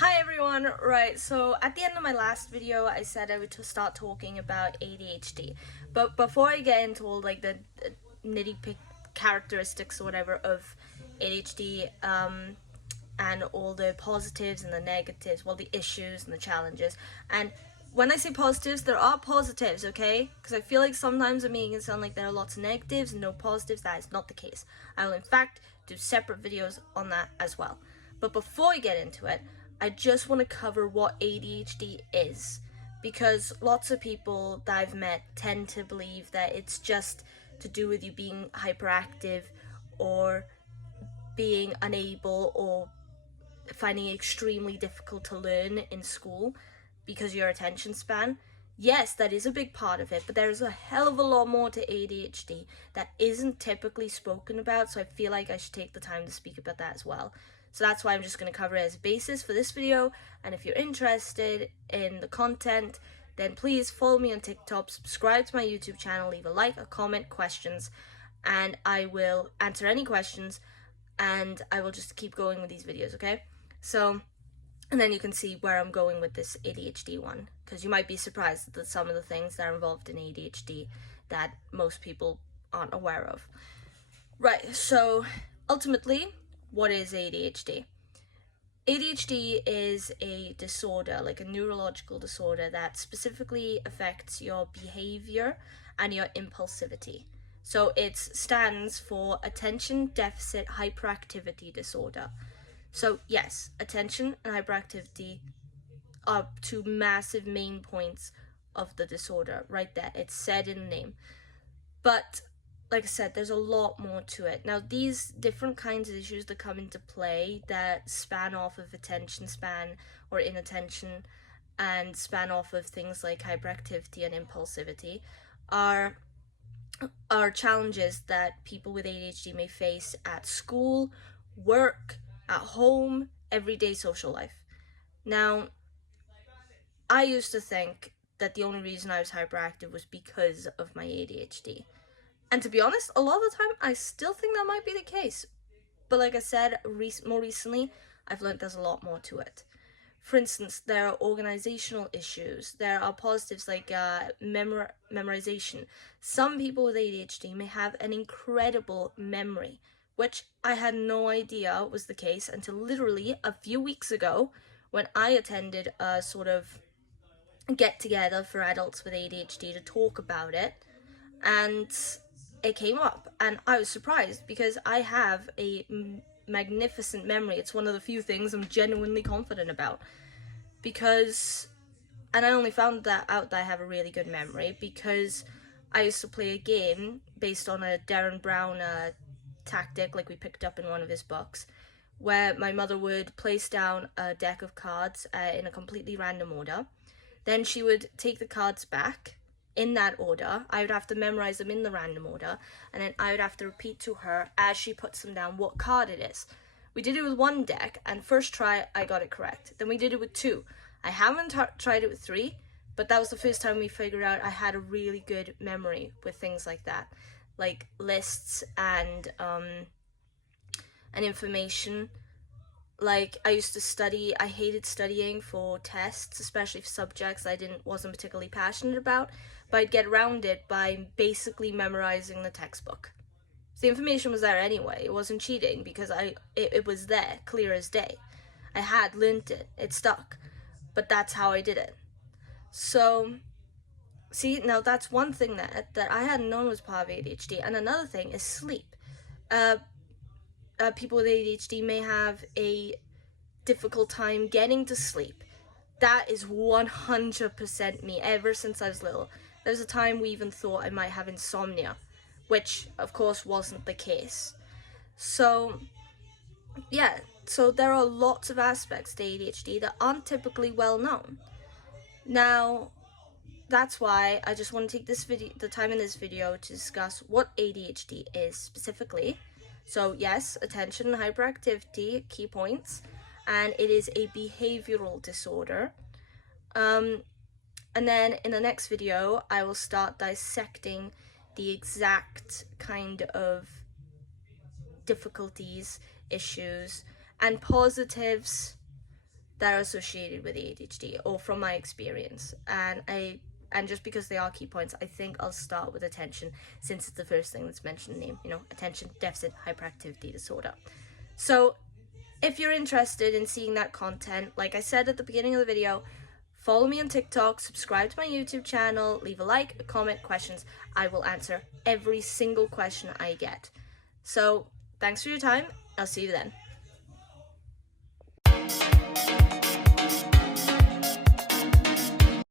Hi everyone, right, so at the end of my last video I said I would start talking about ADHD, but before I get into all like the nitty-pick characteristics or whatever of ADHD, and all the positives and the negatives, well, the issues and the challenges, and when I say positives, there are positives, okay? Because I feel like sometimes I'm making it sound like there are lots of negatives and no positives. That is not the case. I will in fact do separate videos on that as well. But before I get into it, I just want to cover what ADHD is, because lots of people that I've met tend to believe that it's just to do with you being hyperactive or being unable or finding it extremely difficult to learn in school because your attention span. Yes, that is a big part of it, but there's a hell of a lot more to ADHD that isn't typically spoken about, so I feel like I should take the time to speak about that as well. So that's why I'm just going to cover it as a basis for this video, and if you're interested in the content, then please follow me on TikTok, subscribe to my YouTube channel, leave a like, a comment, questions, and I will answer any questions, and I will just keep going with these videos, okay? So, and then you can see where I'm going with this ADHD one, because you might be surprised at some of the things that are involved in ADHD that most people aren't aware of. Right, so ultimately, what is ADHD? ADHD is a disorder, like a neurological disorder that specifically affects your behavior and your impulsivity. So it stands for Attention Deficit Hyperactivity Disorder. So yes, attention and hyperactivity are two massive main points of the disorder right there. It's said in the name. But like I said, there's a lot more to it. Now, these different kinds of issues that come into play that span off of attention span or inattention and span off of things like hyperactivity and impulsivity are challenges that people with ADHD may face at school, work, at home, everyday social life. Now, I used to think that the only reason I was hyperactive was because of my ADHD. And to be honest, a lot of the time, I still think that might be the case. But like I said, more recently, I've learned there's a lot more to it. For instance, there are organizational issues. There are positives like memorization. Some people with ADHD may have an incredible memory, which I had no idea was the case until literally a few weeks ago when I attended a sort of get together for adults with ADHD to talk about it, and it came up, and I was surprised because I have a magnificent memory. It's one of the few things I'm genuinely confident about, because, and I only found that out that I have a really good memory because I used to play a game based on a Darren Brown tactic, like we picked up in one of his books, where my mother would place down a deck of cards in a completely random order. Then she would take the cards back in that order. I would have to memorize them in the random order, and then I would have to repeat to her as she puts them down what card it is. We did it with one deck, and first try I got it correct. Then we did it with two. I haven't tried it with three, but that was the first time we figured out I had a really good memory with things like that, like lists and information. Like, I used to study, I hated studying for tests, especially for subjects I wasn't particularly passionate about, but I'd get around it by basically memorizing the textbook. So the information was there anyway. It wasn't cheating because it was there, clear as day. I had learnt it, it stuck, but that's how I did it. So, see, now that's one thing that I hadn't known was part of ADHD, and another thing is sleep. People with ADHD may have a difficult time getting to sleep. That is 100% me. Ever since I was little, there was a time we even thought I might have insomnia, which of course wasn't the case. So yeah, so there are lots of aspects to ADHD that aren't typically well known. Now, that's why I just want to take the time in this video to discuss what ADHD is specifically. So yes, attention and hyperactivity, key points, and it is a behavioral disorder. And then in the next video, I will start dissecting the exact kind of difficulties, issues, and positives that are associated with ADHD, or from my experience. And just because they are key points, I think I'll start with attention, since it's the first thing that's mentioned in the name, you know, attention deficit hyperactivity disorder. So if you're interested in seeing that content, like I said at the beginning of the video, follow me on TikTok, subscribe to my YouTube channel, leave a like, a comment, questions. I will answer every single question I get. So thanks for your time. I'll see you then.